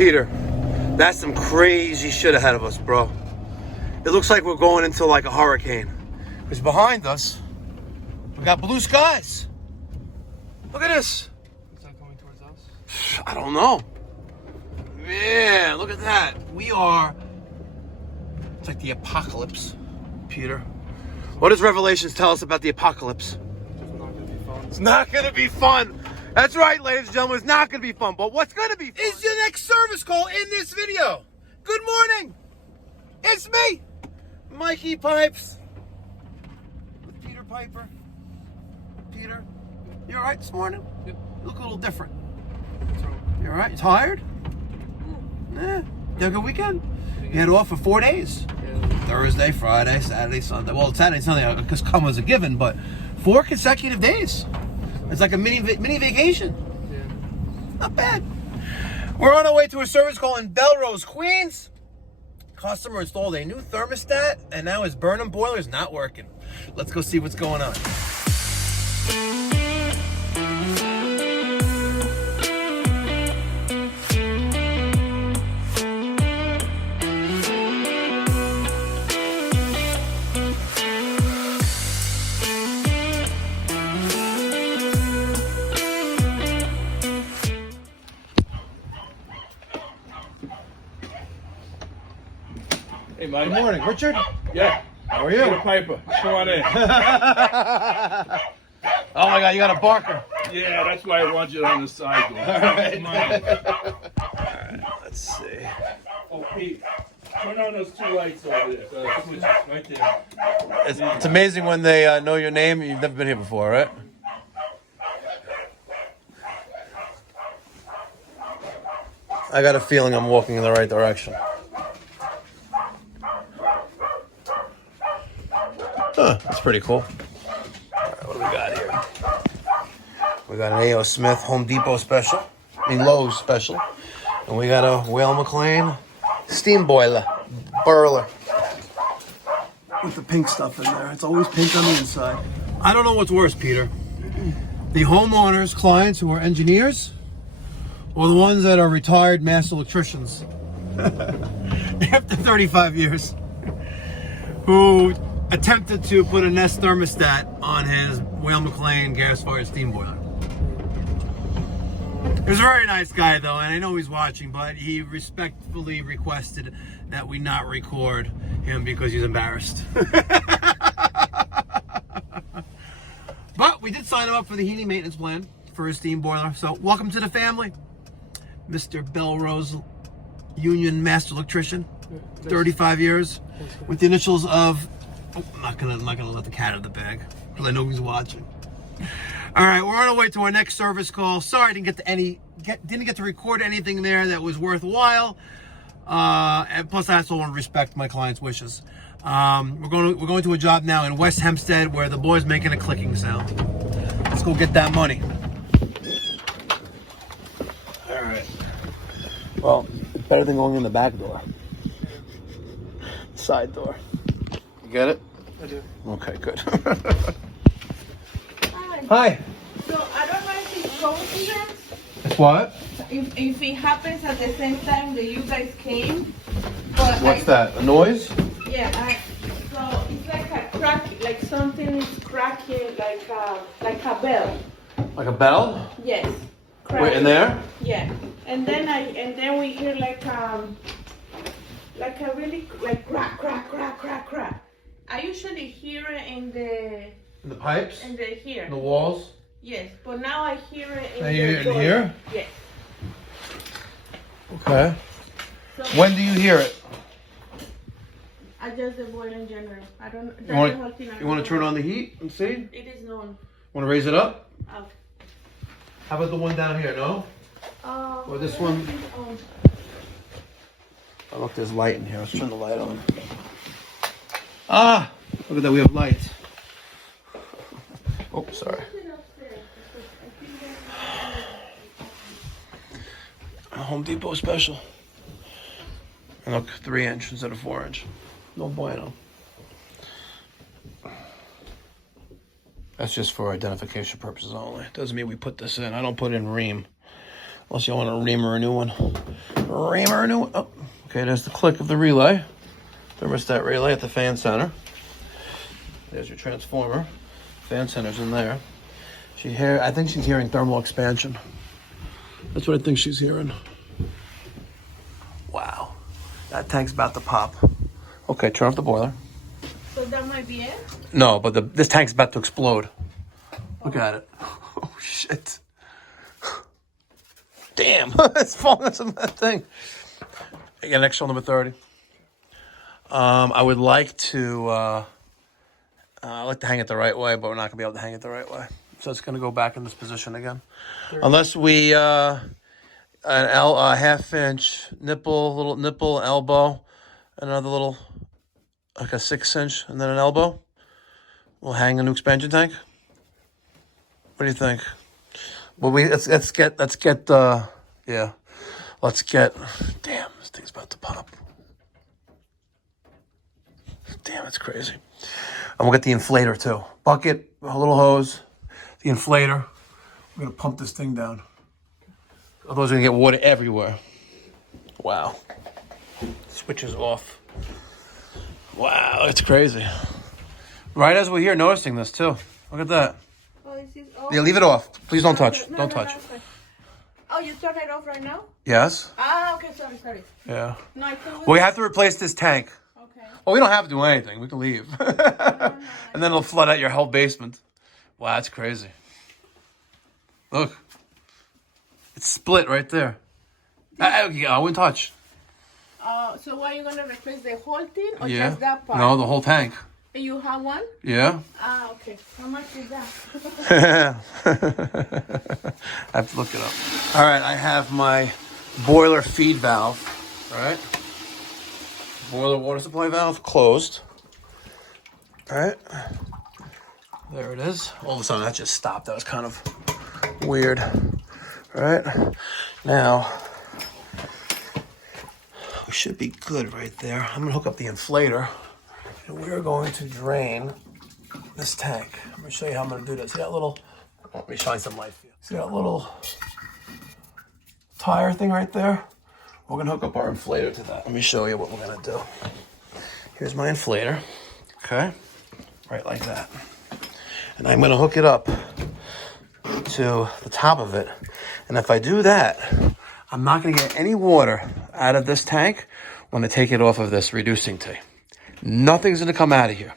Peter, that's some crazy shit ahead of us, bro. It looks like we're going into like a hurricane. Because behind us, we got blue skies. Look at this. Is that coming towards us? I don't know. Man, look at that. We are... It's like the apocalypse, Peter. What does Revelations tell us about the apocalypse? It's not going to be fun. That's right, ladies and gentlemen. It's not going to be fun. But what's going to be fun is the next service call in this video. Good morning. It's me, Mikey Pipes. With Peter Piper. Peter, you all right this morning? Yep. You look a little different. What's wrong? You all right? You tired? Yeah. You had a good weekend? You had off for 4 days. Yeah. Thursday, Friday, Saturday, Sunday. Well, Saturday, Sunday, because come as a given, but 4 consecutive days. It's like a mini vacation. Yeah. Not bad. We're on our way to a service call in Belrose, Queens. Customer installed a new thermostat, and now his Burnham boiler is not working. Let's go see what's going on. Hey, Mike. Good morning, Richard. Yeah. How are you? Peter Piper. Come on in. Oh my God, you got a barker. Yeah, that's why I want you on the side. All right. Come on in. Let's see. Oh, Pete, turn on those 2 lights over there. Switches, right there. It's amazing when they know your name. You've never been here before, right? I got a feeling I'm walking in the right direction. Huh, that's pretty cool. All right, what do we got here? We got an A.O. Smith Home Depot special. Lowe's special. And we got a Whale McLean steam boiler. Burler. With the pink stuff in there. It's always pink on the inside. I don't know what's worse, Peter. The homeowners, clients who are engineers, or the ones that are retired master electricians after 35 years who attempted to put a Nest thermostat on his Whale McLean gas-fired steam boiler. He was a very nice guy, though, and I know he's watching, but he respectfully requested that we not record him because he's embarrassed. But we did sign him up for the heating maintenance plan for his steam boiler, so welcome to the family, Mr. Belrose Union Master Electrician, 35 years, with the initials of... Oh, I'm not gonna let the cat out of the bag because I know he's watching. All right, we're on our way to our next service call. Sorry, didn't get to record anything there that was worthwhile. And plus, I also want to respect my client's wishes. We're going to a job now in West Hempstead where the boy's making a clicking sound. Let's go get that money. All right. Well, it's better than going in the back door. Side door. You get it? I do. Okay, good. Hi. Hi. So I don't know if it's coincidence, What? if it happens at the same time that you guys came, but What's that? A noise? Yeah, so it's like a crack, like something is cracking, like a bell. Like a bell? Yes. Wait, in there? Yeah, and then we hear like a really like crack, crack, crack, crack, crack. I usually hear it in the pipes? here. In the walls? Yes, but now I hear it in Now you hear it in door. here? Yes. Okay. So When do you hear it? I just avoid in general. I don't. You want to turn on the heat and see? It is known. Want to raise it up? Oh. How about the one down here, no? Or this one? Oh, look, there's light in here. Let's turn the light on. Ah! Look at that, we have light. Oh, sorry. A Home Depot special. And look, 3-inch instead of 4-inch. No bueno. That's just for identification purposes only. Doesn't mean we put this in. I don't put in ream. Unless you want to reamer a new one. Reamer a new one. Oh, okay, there's the click of the relay. Thermostat relay at the fan center. There's your transformer. Fan center's in there. I think she's hearing thermal expansion. That's what I think she's hearing. Wow. That tank's about to pop. Okay, turn off the boiler. So that might be it? No, but this tank's about to explode. Look at it. Oh, shit. Damn, it's falling out of that thing. I got an extra number 30. I would like to hang it the right way, but we're not going to be able to hang it the right way. So it's going to go back in this position again. Unless we, a half-inch nipple, little nipple, elbow, another little, like a 6-inch, and then an elbow. We'll hang a new expansion tank. What do you think? Well, let's get, damn, this thing's about to pop. Damn, it's crazy. And we'll get the inflator too. Bucket, a little hose, the inflator. We're gonna pump this thing down. Otherwise we're gonna get water everywhere. Wow. Switch is off. Wow, it's crazy. Right as we're here noticing this too. Look at that. Oh, this is off? Yeah, leave it off. Please don't touch. No, Don't touch. No. Oh, you turn it off right now? Yes? Ah, okay, sorry. Yeah. No, I think Well, we have to replace this tank. Okay. Well, we don't have to do anything. We can leave. And then it'll flood out your whole basement. Wow, that's crazy. Look. It's split right there. I wouldn't touch. So what are you going to replace, the whole thing or Yeah. just that part? No, the whole tank. You have one? Yeah. Ah, okay. How much is that? I have to look it up. All right, I have my boiler feed valve. All right. Boiler water supply valve closed. All right. There it is. All of a sudden, that just stopped. That was kind of weird. All right. Now, we should be good right there. I'm going to hook up the inflator. And we're going to drain this tank. I'm going to show you how I'm going to do this. See that little, let me shine some light for you. See that little tire thing right there? We're going to hook up our inflator to that. Let me show you what we're going to do. Here's my inflator. Okay. Right like that. And I'm going to hook it up to the top of it. And if I do that, I'm not going to get any water out of this tank when I take it off of this reducing tee. Nothing's going to come out of here.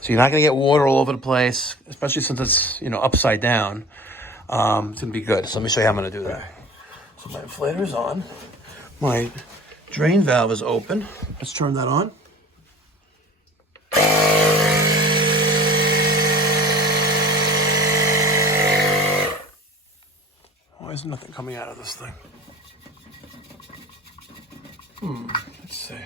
So you're not going to get water all over the place, especially since it's, upside down. It's going to be good. So let me show you how I'm going to do that. So my inflator is on. My drain valve is open. Let's turn that on. Why is nothing coming out of this thing? Let's see.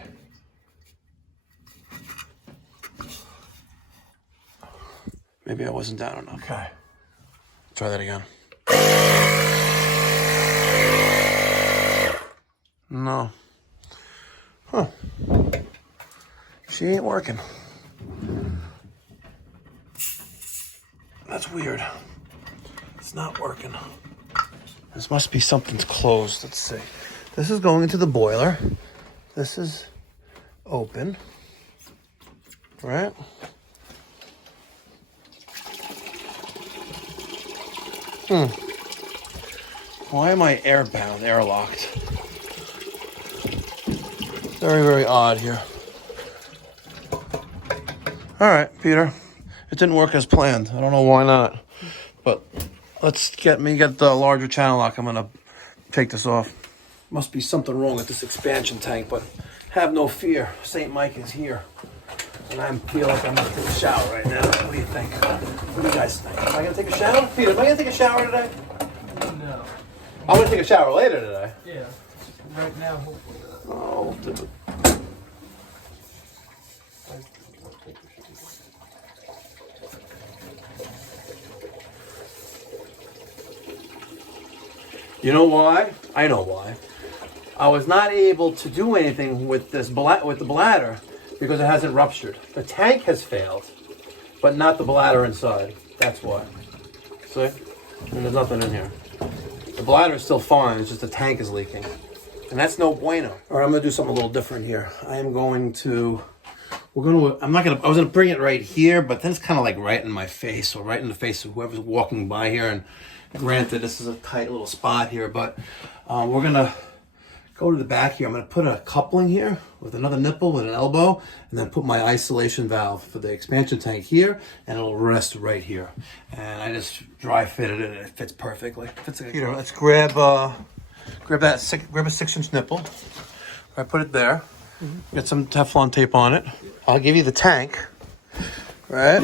Maybe I wasn't down enough. Okay. Try that again. No. Huh. She ain't working. That's weird. It's not working. This must be something's closed. Let's see. This is going into the boiler. This is open. Right? Why am I airbound, airlocked? Very, very odd here. All right, Peter. It didn't work as planned. I don't know why not. But let's get the larger channel lock. I'm gonna take this off. Must be something wrong with this expansion tank, but have no fear. St. Mike is here. And I feel like I'm gonna take a shower right now. What do you think? What do you guys think? Am I gonna take a shower? Peter, am I gonna take a shower today? No. I'm gonna take a shower later today. Yeah. Right now, hopefully. Oh, dude. You know why? I know why. I was not able to do anything with this with the bladder because it hasn't ruptured. The tank has failed, but not the bladder inside. That's why. See? And there's nothing in here. The bladder is still fine. It's just the tank is leaking. And that's no bueno. All right, I'm going to do something a little different here. I am going to... I was going to bring it right here, but then it's kind of like right in my face, or right in the face of whoever's walking by here. And granted, this is a tight little spot here, but we're going to go to the back here. I'm going to put a coupling here with another nipple with an elbow, and then put my isolation valve for the expansion tank here, and it'll rest right here. And I just dry fitted it, and it fits perfectly. Here, let's grab a 6-inch nipple. I put it there. Get some Teflon tape on it. I'll give you the tank, right?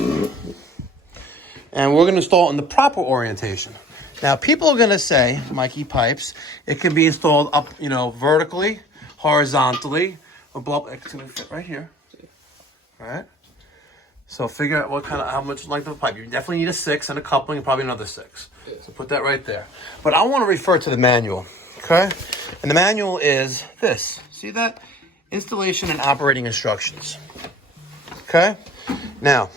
And we're going to install it in the proper orientation. Now, people are going to say, Mikey Pipes, it can be installed up, vertically, horizontally, or it's going to fit right here, right? So figure out how much length of a pipe. You definitely need a 6 and a coupling, and probably another 6. So put that right there. But I want to refer to the manual, okay? And the manual is this. See that? Installation and operating instructions. Okay? Now,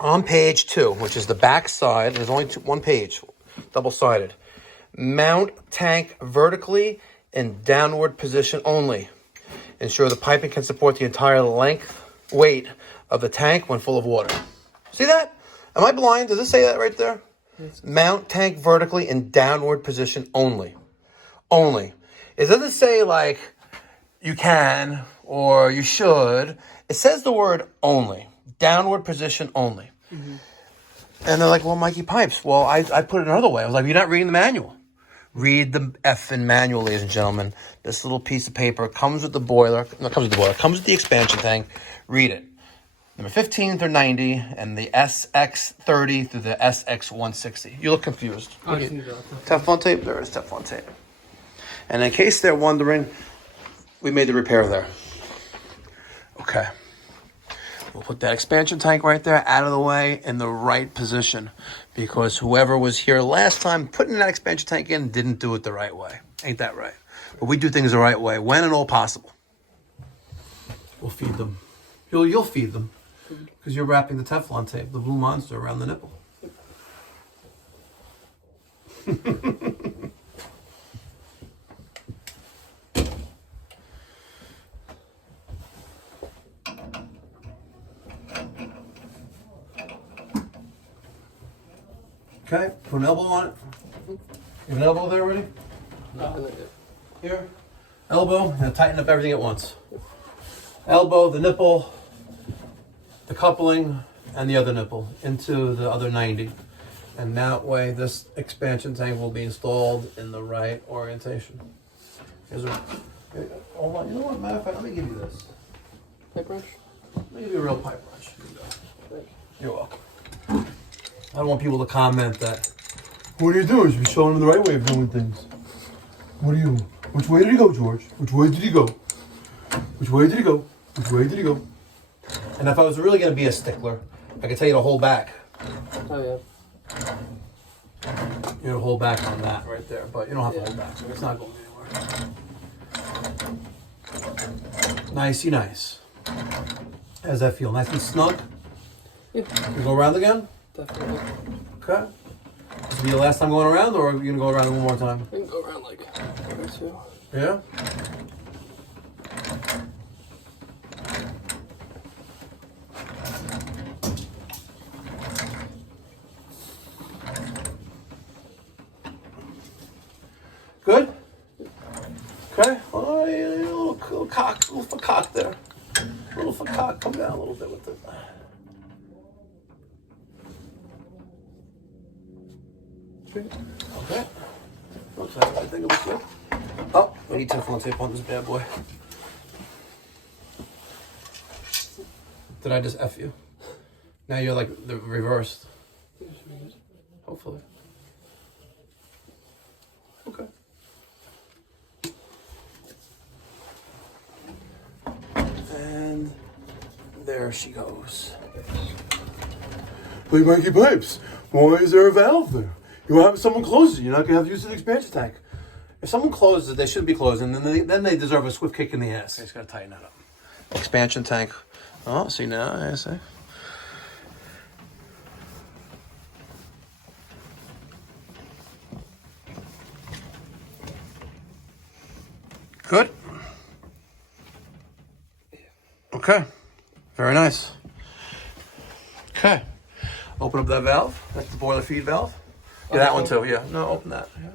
on page 2, which is the back side, there's only one page, double-sided. Mount tank vertically in downward position only. Ensure the piping can support the entire weight of the tank when full of water. See that? Am I blind? Does it say that right there? Mount tank vertically in downward position only. Only. It doesn't say like you can or you should. It says the word only. Downward position only. Mm-hmm. And they're like, well, Mikey Pipes. Well, I put it another way. I was like, you're not reading the manual. Read the effing manual, ladies and gentlemen. This little piece of paper comes with the boiler. No, it comes with the boiler. It comes with the expansion tank. Read it. Number 15 through 90 and the SX30 through the SX160. You look confused. I see that. Teflon tape? There is Teflon tape. And in case they're wondering, we made the repair there. Okay. We'll put that expansion tank right there, out of the way, in the right position. Because whoever was here last time putting that expansion tank in didn't do it the right way. Ain't that right? But we do things the right way, when and all possible. We'll feed them. You'll feed them. Because you're wrapping the Teflon tape, the blue monster, around the nipple. Okay, put an elbow on it. You have an elbow there already? No. Here. Elbow, and tighten up everything at once. Elbow, the nipple, the coupling, and the other nipple into the other 90. And that way this expansion tank will be installed in the right orientation. Hold on, you know what, matter of fact, let me give you this. Pipe wrench? Let me give you a real pipe wrench. Here you go. You're welcome. I don't want people to comment that, what are you doing? You should be showing them the right way of doing things. What are you? Which way did he go, George? Which way did he go? Which way did he go? Which way did he go? And if I was really going to be a stickler, I could tell you to hold back. Oh, yeah. You know, hold back on that right there, but you don't have to hold back. It's not going anywhere. Nicey nice. How does that feel? Nice and snug? Yeah. You go around again? Definitely. Okay. This will be the last time going around, or are you going to go around one more time? We can go around like 1 or 2. Yeah? Good? Okay. Oh, yeah, a little cock, a little for cock there. A little for cock. Come down a little bit with it. Okay. Looks like everything looks good. Oh, we need Teflon tape on this bad boy. Did I just F you? Now you're like the reversed. Hopefully. Okay. And there she goes. Hey, Mikey Pipes, why is there a valve there? You have someone closes it, you're not going to have to use the expansion tank. If someone closes it, they shouldn't be closing, then they deserve a swift kick in the ass. Okay, just got to tighten that up. Expansion tank. Oh, see now, I see. Good. Okay. Very nice. Okay. Open up that valve. That's the boiler feed valve. Yeah, that one too. Yeah. No, open that. Yeah.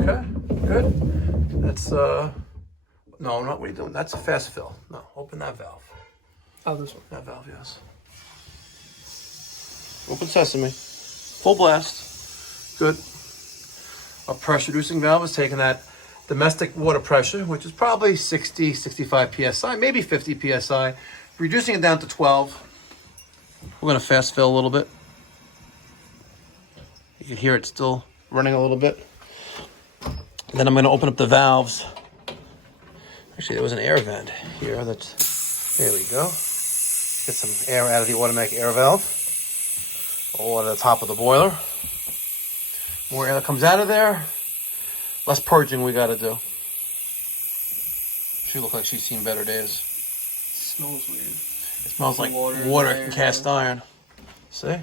Okay. Good. That's no, not what are you doing? That's a fast fill. No, open that valve. Oh, this one. That valve, yes. Open sesame. Full blast. Good. A pressure reducing valve is taking that domestic water pressure, which is probably 60, 65 psi, maybe 50 psi, reducing it down to 12. We're going to fast fill a little bit. You can hear it still running a little bit. And then I'm going to open up the valves. Actually, there was an air vent here. There we go. Get some air out of the automatic air valve. Or the top of the boiler. More air that comes out of there. Less purging we got to do. She look like she's seen better days. Smells weird. It smells like water and cast iron. See?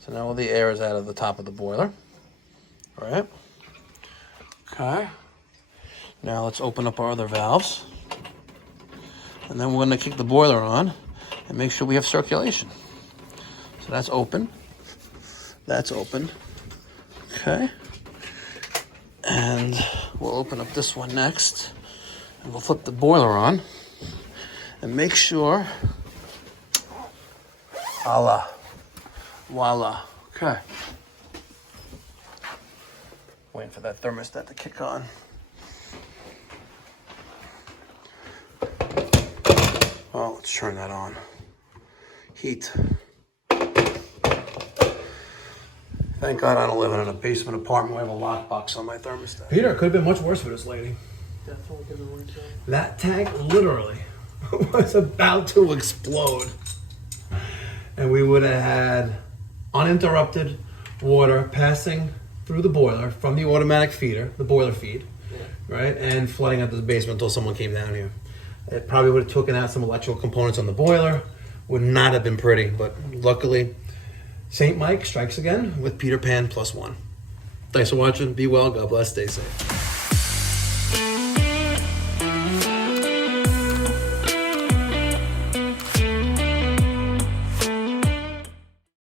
So now all the air is out of the top of the boiler. All right. Okay. Now let's open up our other valves. And then we're going to kick the boiler on and make sure we have circulation. So that's open. That's open. Okay. And we'll open up this one next. And we'll flip the boiler on and make sure. Voila. Okay. Waiting for that thermostat to kick on. Well, let's turn that on. Heat. Thank God I don't live in a basement apartment where I have a lockbox on my thermostat. Peter, it could have been much worse for this lady. Definitely could have worked out. That tank literally was about to explode. And we would have had uninterrupted water passing through the boiler from the automatic feeder, the boiler feed, right? And flooding out the basement until someone came down here. It probably would have taken out some electrical components on the boiler. Would not have been pretty, but luckily, St. Mike strikes again with Peter Pan +1. Thanks for watching. Be well. God bless. Stay safe.